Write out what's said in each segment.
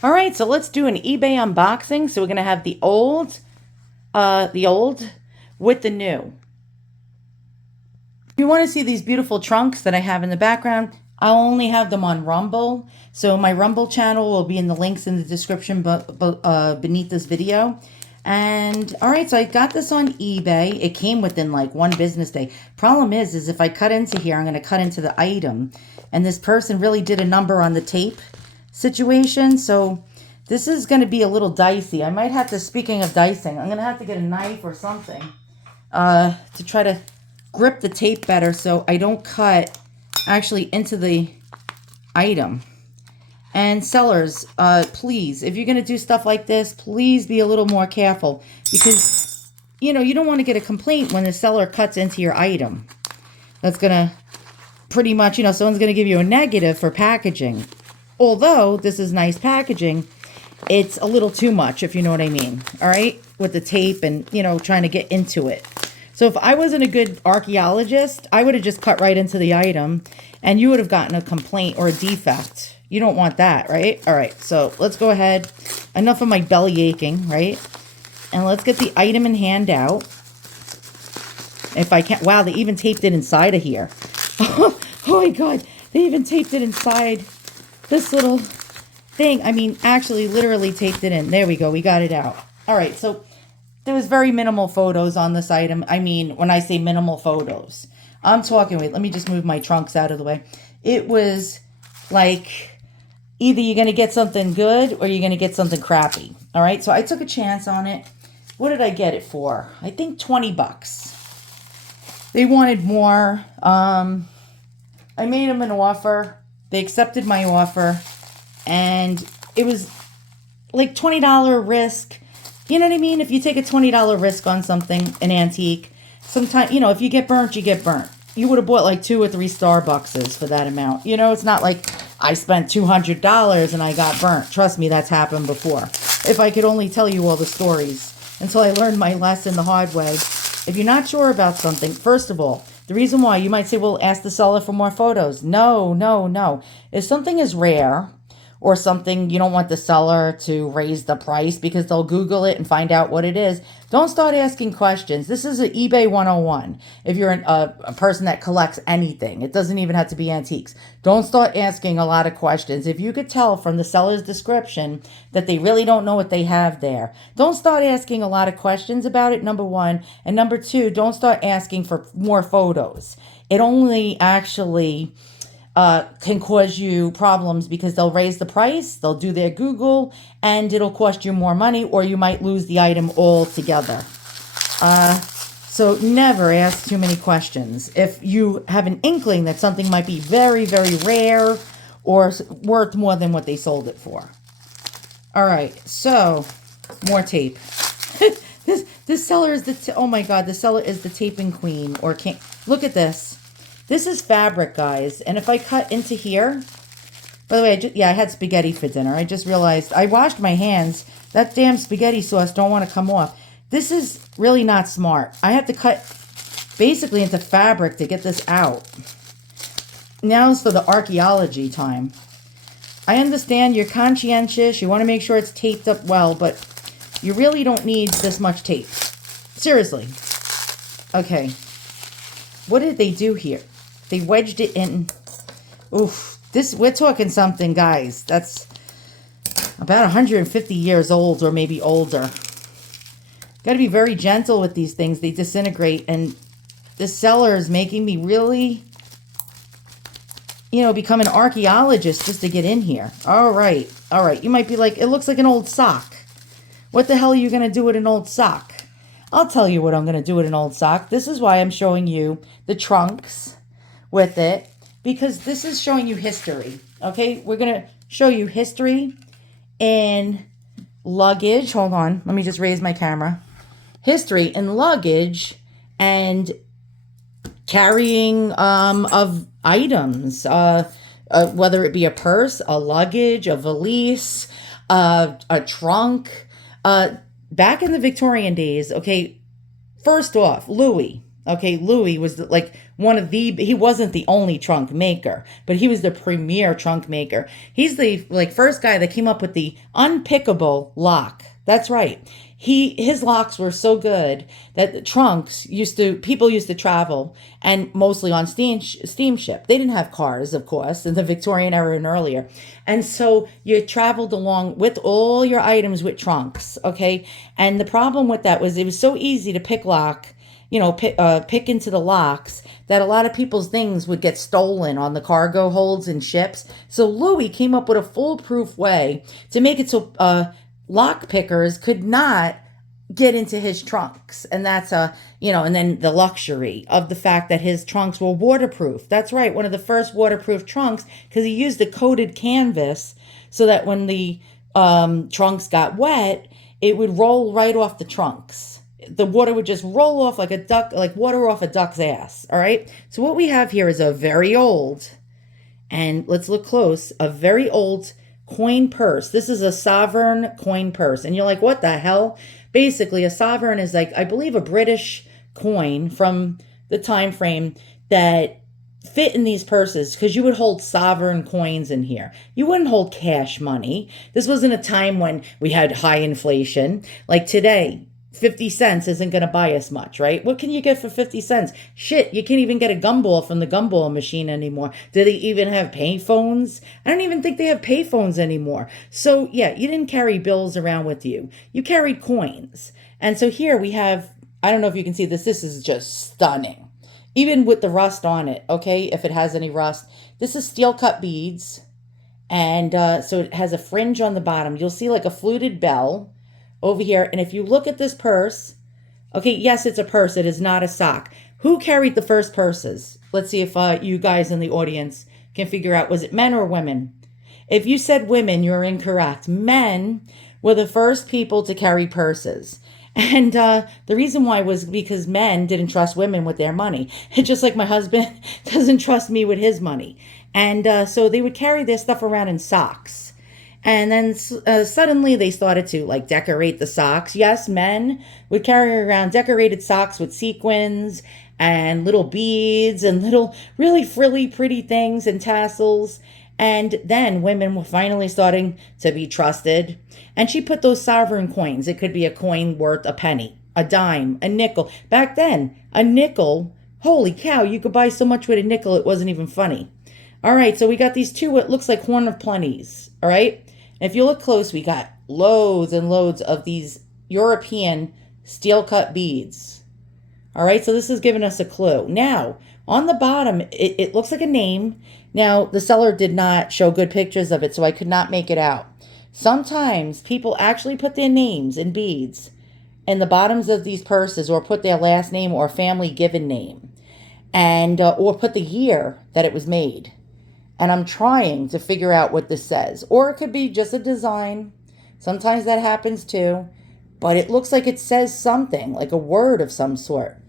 All right, so let's do an eBay unboxing. So we're gonna have the old with the new. If you want to see these beautiful trunks that I have in the background, I'll only have them on Rumble. So my Rumble channel will be in the links in the description beneath this video. And all right, so I got this on eBay. It came within like one business day. Problem is if I cut into here, I'm going to cut into the item. And this person really did a number on the tape situation. So this is going to be a little dicey. I might have to, speaking of dicing, I'm going to have to get a knife or something to try to grip the tape better so I don't cut actually into the item. And sellers, please, if you're going to do stuff like this, please be a little more careful because, you know, you don't want to get a complaint when the seller cuts into your item. That's going to pretty much, you know, someone's going to give you a negative for packaging. Although this is nice packaging, it's a little too much, if you know what I mean. All right, with the tape and, you know, trying to get into it. So if I wasn't a good archaeologist, I would have just cut right into the item and you would have gotten a complaint or a defect. You don't want that, right? All right, so let's go ahead. Enough of my belly aching, right? And let's get the item in hand out. If I can't, wow, they even taped it inside of here. Oh my God, they even taped it inside this little thing. I mean, actually, literally taped it in. There we go, we got it out. All right, so there was very minimal photos on this item. I mean, when I say minimal photos, I'm talking, wait, let me just move my trunks out of the way. It was like either you're going to get something good or you're going to get something crappy. All right, so I took a chance on it. What did I get it for? I think 20 bucks. They wanted more. I made them an offer. They accepted my offer. And it was like $20 risk. You know what I mean? If you take a $20 risk on something, an antique, sometimes, you know, if you get burnt, you get burnt. You would have bought like 2 or 3 Starbuckses for that amount. You know, it's not like I spent $200 and I got burnt. Trust me, that's happened before. If I could only tell you all the stories until I learned my lesson the hard way. If you're not sure about something, first of all, the reason why, you might say, well, ask the seller for more photos. No, no, no. If something is rare, or something, you don't want the seller to raise the price because they'll Google it and find out what it is. Don't start asking questions. This is an eBay 101. If you're a person that collects anything, it doesn't even have to be antiques. Don't start asking a lot of questions. If you could tell from the seller's description that they really don't know what they have there, don't start asking a lot of questions about it, number one. And number two, don't start asking for more photos. It only actually can cause you problems because they'll raise the price, they'll do their Google, and it'll cost you more money, or you might lose the item altogether. So never ask too many questions. If you have an inkling that something might be very, very rare or worth more than what they sold it for. All right, so more tape. This seller is oh my God, the seller is the taping queen, or can't, look at this. This is fabric, guys, and if I cut into here, by the way, I had spaghetti for dinner. I just realized I washed my hands. That damn spaghetti sauce don't want to come off. This is really not smart. I have to cut basically into fabric to get this out. Now is for the archaeology time. I understand you're conscientious. You want to make sure it's taped up well, but you really don't need this much tape. Seriously. Okay. What did they do here? They wedged it in. Oof. We're talking something, guys. That's about 150 years old or maybe older. Got to be very gentle with these things. They disintegrate. And this seller is making me really, you know, become an archaeologist just to get in here. All right. All right. You might be like, it looks like an old sock. What the hell are you going to do with an old sock? I'll tell you what I'm going to do with an old sock. This is why I'm showing you the trunks with it, because this is showing you history. Okay, we're going to show you history and luggage. Hold on, let me just raise my camera. History and luggage and carrying of items, whether it be a purse, a luggage, a valise, a trunk. Back in the Victorian days, okay, first off, Louis. Okay, Louis was like he wasn't the only trunk maker, but he was the premier trunk maker. He's the first guy that came up with the unpickable lock. That's right. His locks were so good that the trunks people used to travel, and mostly on steamship. They didn't have cars, of course, in the Victorian era and earlier. And so you traveled along with all your items with trunks, okay? And the problem with that was it was so easy to pick into the locks that a lot of people's things would get stolen on the cargo holds and ships. So Louis came up with a foolproof way to make it so lock pickers could not get into his trunks. And that's and then the luxury of the fact that his trunks were waterproof. That's right, one of the first waterproof trunks, because he used a coated canvas so that when the trunks got wet, it would roll right off the trunks. The water would just roll off like water off a duck's ass. All right. So what we have here is a very old, and let's look close, a very old coin purse. This is a sovereign coin purse. And you're like, what the hell? Basically, a sovereign is I believe, a British coin from the time frame that fit in these purses, because you would hold sovereign coins in here. You wouldn't hold cash money. This wasn't a time when we had high inflation. Like today, 50 cents isn't going to buy us much, right? What can you get for 50 cents? Shit, you can't even get a gumball from the gumball machine anymore. Do they even have payphones? I don't even think they have payphones anymore. So yeah, you didn't carry bills around with you. You carried coins. And so here we have, I don't know if you can see this. This is just stunning. Even with the rust on it, okay? If it has any rust. This is steel cut beads. And so it has a fringe on the bottom. You'll see like a fluted bell over here. And if you look at this purse, okay, yes, it's a purse. It is not a sock. Who carried the first purses? Let's see if you guys in the audience can figure out, was it men or women? If you said women, you're incorrect. Men were the first people to carry purses. And the reason why was because men didn't trust women with their money. Just like my husband doesn't trust me with his money. And so they would carry their stuff around in socks. And then suddenly they started to decorate the socks. Yes, men would carry around decorated socks with sequins and little beads and little really frilly pretty things and tassels. And then women were finally starting to be trusted. And she put those sovereign coins. It could be a coin worth a penny, a dime, a nickel. Back then, a nickel, holy cow, you could buy so much with a nickel it wasn't even funny. All right, so we got these two, what looks like horn of plenties, all right? And if you look close, we got loads and loads of these European steel-cut beads. All right, so this is giving us a clue. Now, on the bottom, it looks like a name. Now, the seller did not show good pictures of it, so I could not make it out. Sometimes people actually put their names in beads in the bottoms of these purses, or put their last name or family given name, and or put the year that it was made. And I'm trying to figure out what this says. Or it could be just a design. Sometimes that happens too. But it looks like it says something, like a word of some sort.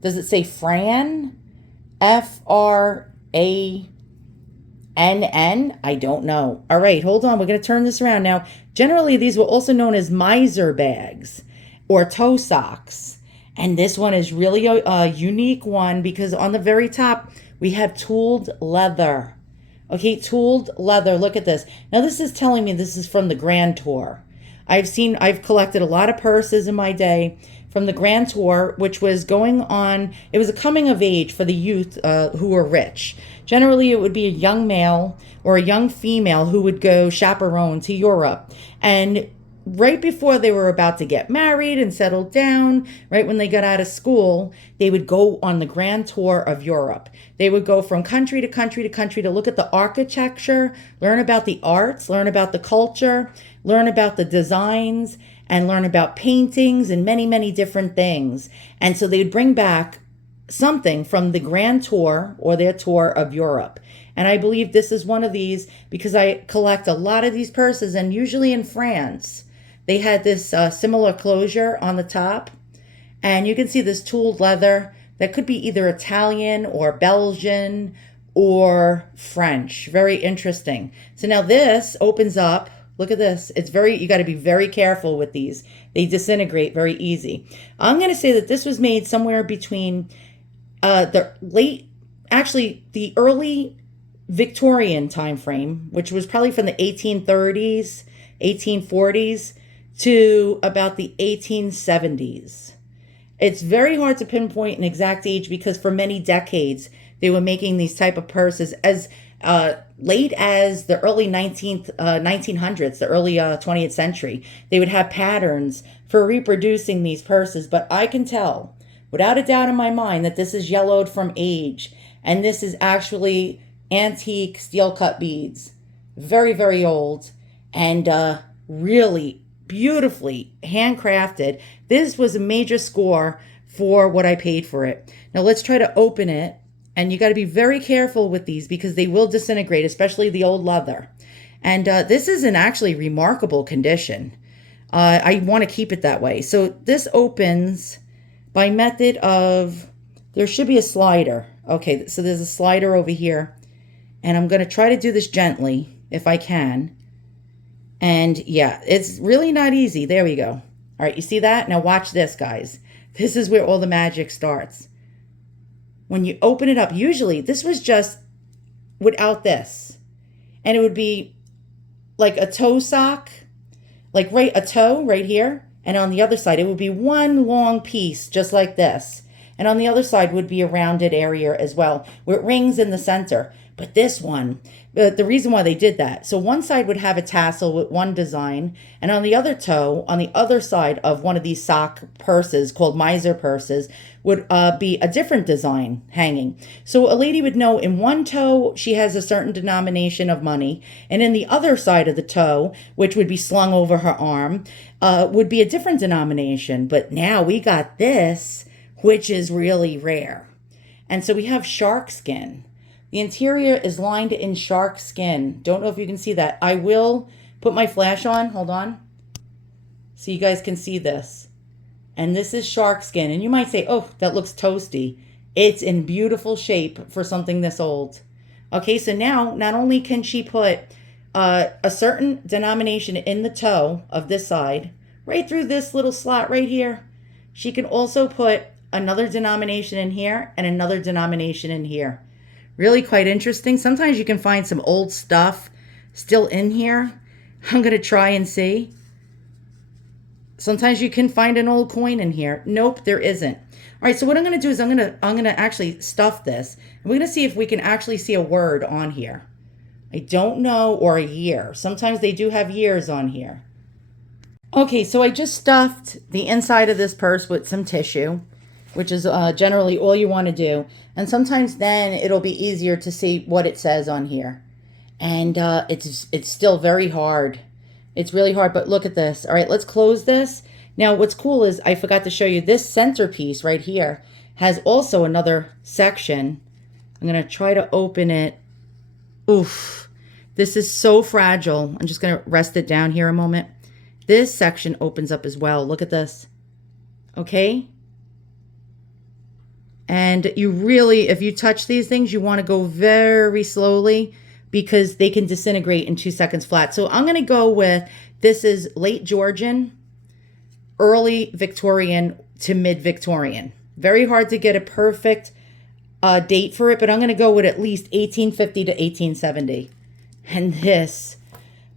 Does it say Fran? F-R-A-N-N? I don't know. All right, hold on. We're going to turn this around. Now, generally, these were also known as miser bags or toe socks. And this one is really a unique one because on the very top, we have tooled leather. Okay, tooled leather. Look at this. Now, this is telling me this is from the Grand Tour. I've collected a lot of purses in my day from the Grand Tour, which was going on. It was a coming of age for the youth who were rich. Generally, it would be a young male or a young female who would go chaperone to Europe. And right before they were about to get married and settle down, right when they got out of school, they would go on the Grand Tour of Europe. They would go from country to country to country to look at the architecture, learn about the arts, learn about the culture, learn about the designs, and learn about paintings and many, many different things. And so they would bring back something from the Grand Tour or their tour of Europe. And I believe this is one of these because I collect a lot of these purses, and usually in France, they had this similar closure on the top. And you can see this tooled leather that could be either Italian or Belgian or French. Very interesting. So now this opens up. Look at this. You got to be very careful with these. They disintegrate very easy. I'm going to say that this was made somewhere between the late actually the early Victorian time frame, which was probably from the 1830s, 1840s to about the 1870s. It's very hard to pinpoint an exact age because for many decades they were making these type of purses as late as the early 1900s, the early 20th century. They would have patterns for reproducing these purses, but I can tell without a doubt in my mind that this is yellowed from age, and this is actually antique steel cut beads. Very, very old, and really beautifully handcrafted. This was a major score for what I paid for it. Now let's try to open it, and you got to be very careful with these because they will disintegrate, especially the old leather. And this is in actually remarkable condition. I want to keep it that way. So this opens by method of, there should be a slider. Okay, so there's a slider over here, and I'm going to try to do this gently if I can. And yeah, it's really not easy. There we go. All right, you see that? Now watch this, guys. This is where all the magic starts. When you open it up, usually this was just without this. And it would be like a toe sock, like a toe right here. And on the other side, it would be one long piece just like this. And on the other side would be a rounded area as well, with rings in the center. But this one, the reason why they did that, so one side would have a tassel with one design, and on the other toe, on the other side of one of these sock purses called miser purses, would be a different design hanging. So a lady would know in one toe she has a certain denomination of money, and in the other side of the toe, which would be slung over her arm, would be a different denomination. But now we got this, which is really rare. And so we have shark skin. The interior is lined in shark skin. Don't know if you can see that. I will put my flash on. Hold on. So you guys can see this. And this is shark skin. And you might say, oh, that looks toasty. It's in beautiful shape for something this old. Okay, so now not only can she put a certain denomination in the toe of this side, right through this little slot right here, she can also put another denomination in here and another denomination in here. Really quite interesting. Sometimes you can find some old stuff still in here. I'm going to try and see. Sometimes you can find an old coin in here. Nope, there isn't. All right, so what I'm going to do is I'm going to actually stuff this. And we're going to see if we can actually see a word on here. I don't know, or a year. Sometimes they do have years on here. Okay, so I just stuffed the inside of this purse with some tissue, which is generally all you want to do. And sometimes then it'll be easier to see what it says on here. And it's still very hard. It's really hard, but look at this. All right, let's close this. Now, what's cool is I forgot to show you this centerpiece right here has also another section. I'm going to try to open it. Oof, this is so fragile. I'm just going to rest it down here a moment. This section opens up as well. Look at this. Okay. And you really, if you touch these things, you want to go very slowly because they can disintegrate in 2 seconds flat. So I'm going to go with, this is late Georgian, early Victorian to mid-Victorian. Very hard to get a perfect date for it, but I'm going to go with at least 1850 to 1870. And this,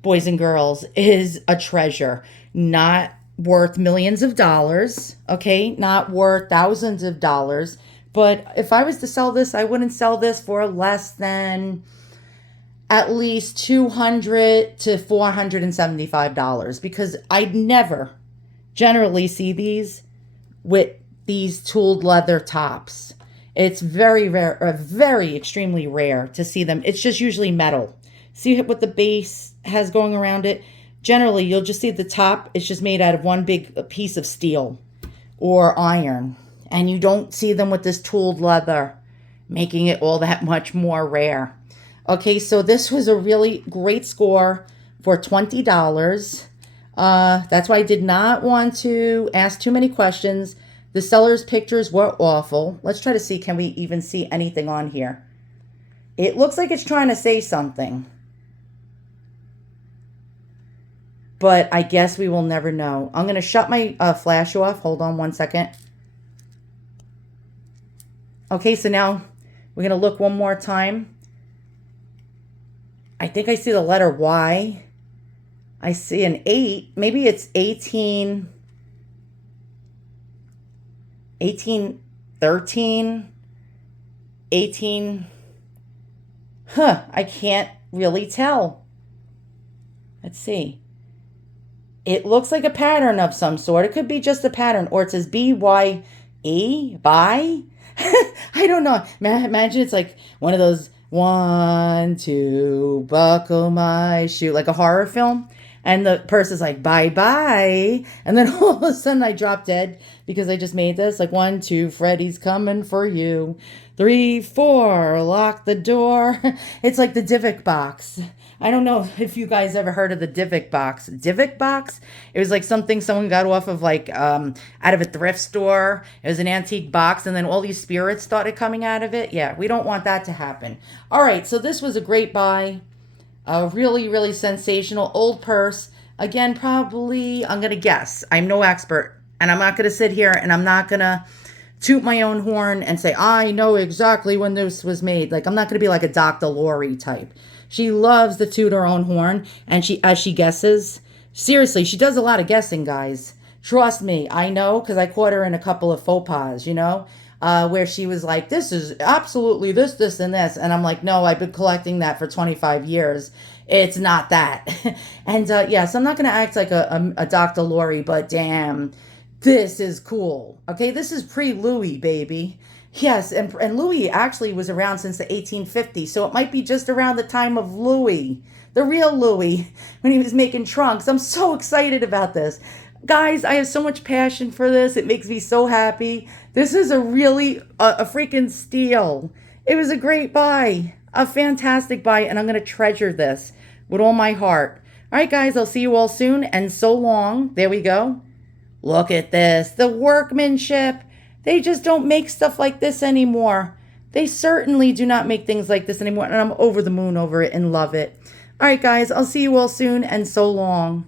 boys and girls, is a treasure. Not worth millions of dollars, okay? Not worth thousands of dollars. But if I was to sell this, I wouldn't sell this for less than at least $200 to $475 because I'd never generally see these with these tooled leather tops. It's very rare, or very extremely rare to see them. It's just usually metal. See what the base has going around it? Generally, you'll just see the top. It's just made out of one big piece of steel or iron. And you don't see them with this tooled leather, making it all that much more rare. Okay, so this was a really great score for $20. That's why I did not want to ask too many questions. The seller's pictures were awful. Let's try to see, can we even see anything on here? It looks like it's trying to say something. But I guess we will never know. I'm going to shut my flash off. Hold on one second. Okay, so now We're going to look one more time. I think I see the letter Y. I see an 8. Maybe it's 13, 18. I can't really tell. Let's see. It looks like a pattern of some sort. It could be just a pattern, or it says B-Y-E, buy. I don't know. Imagine it's like one of those 1, 2, buckle my shoe, like a horror film. And the person's like, bye bye. And then all of a sudden I drop dead because I just made this. Like 1, 2, Freddy's coming for you. 3, 4, lock the door. It's like the Divock box. I don't know if you guys ever heard of the Divock box. Divock box? It was like something someone got off of like out of a thrift store. It was an antique box and then all these spirits started coming out of it. Yeah, we don't want that to happen. All right, so this was a great buy. A really, really sensational old purse. Again, probably, I'm going to guess. I'm no expert. And I'm not going to sit here and I'm not going to toot my own horn and say, I know exactly when this was made. Like, I'm not going to be like a Dr. Lori type. She loves to toot her own horn, and as she guesses. Seriously, she does a lot of guessing, guys. Trust me, I know, because I caught her in a couple of faux pas, where she was like, this is absolutely this, and this. And I'm like, no, I've been collecting that for 25 years. It's not that. And yes, I'm not going to act like a Dr. Lori, but damn, this is cool. Okay, this is pre-Louis, baby. Yes, and Louis actually was around since the 1850s, so it might be just around the time of Louis, the real Louis, when he was making trunks. I'm so excited about this. Guys, I have so much passion for this. It makes me so happy. This is a really, a freaking steal. It was a great buy, a fantastic buy, and I'm going to treasure this with all my heart. All right, guys, I'll see you all soon, and so long. There we go. Look at this, the workmanship. They just don't make stuff like this anymore. They certainly do not make things like this anymore, and I'm over the moon over it and love it. All right, guys, I'll see you all soon, and so long.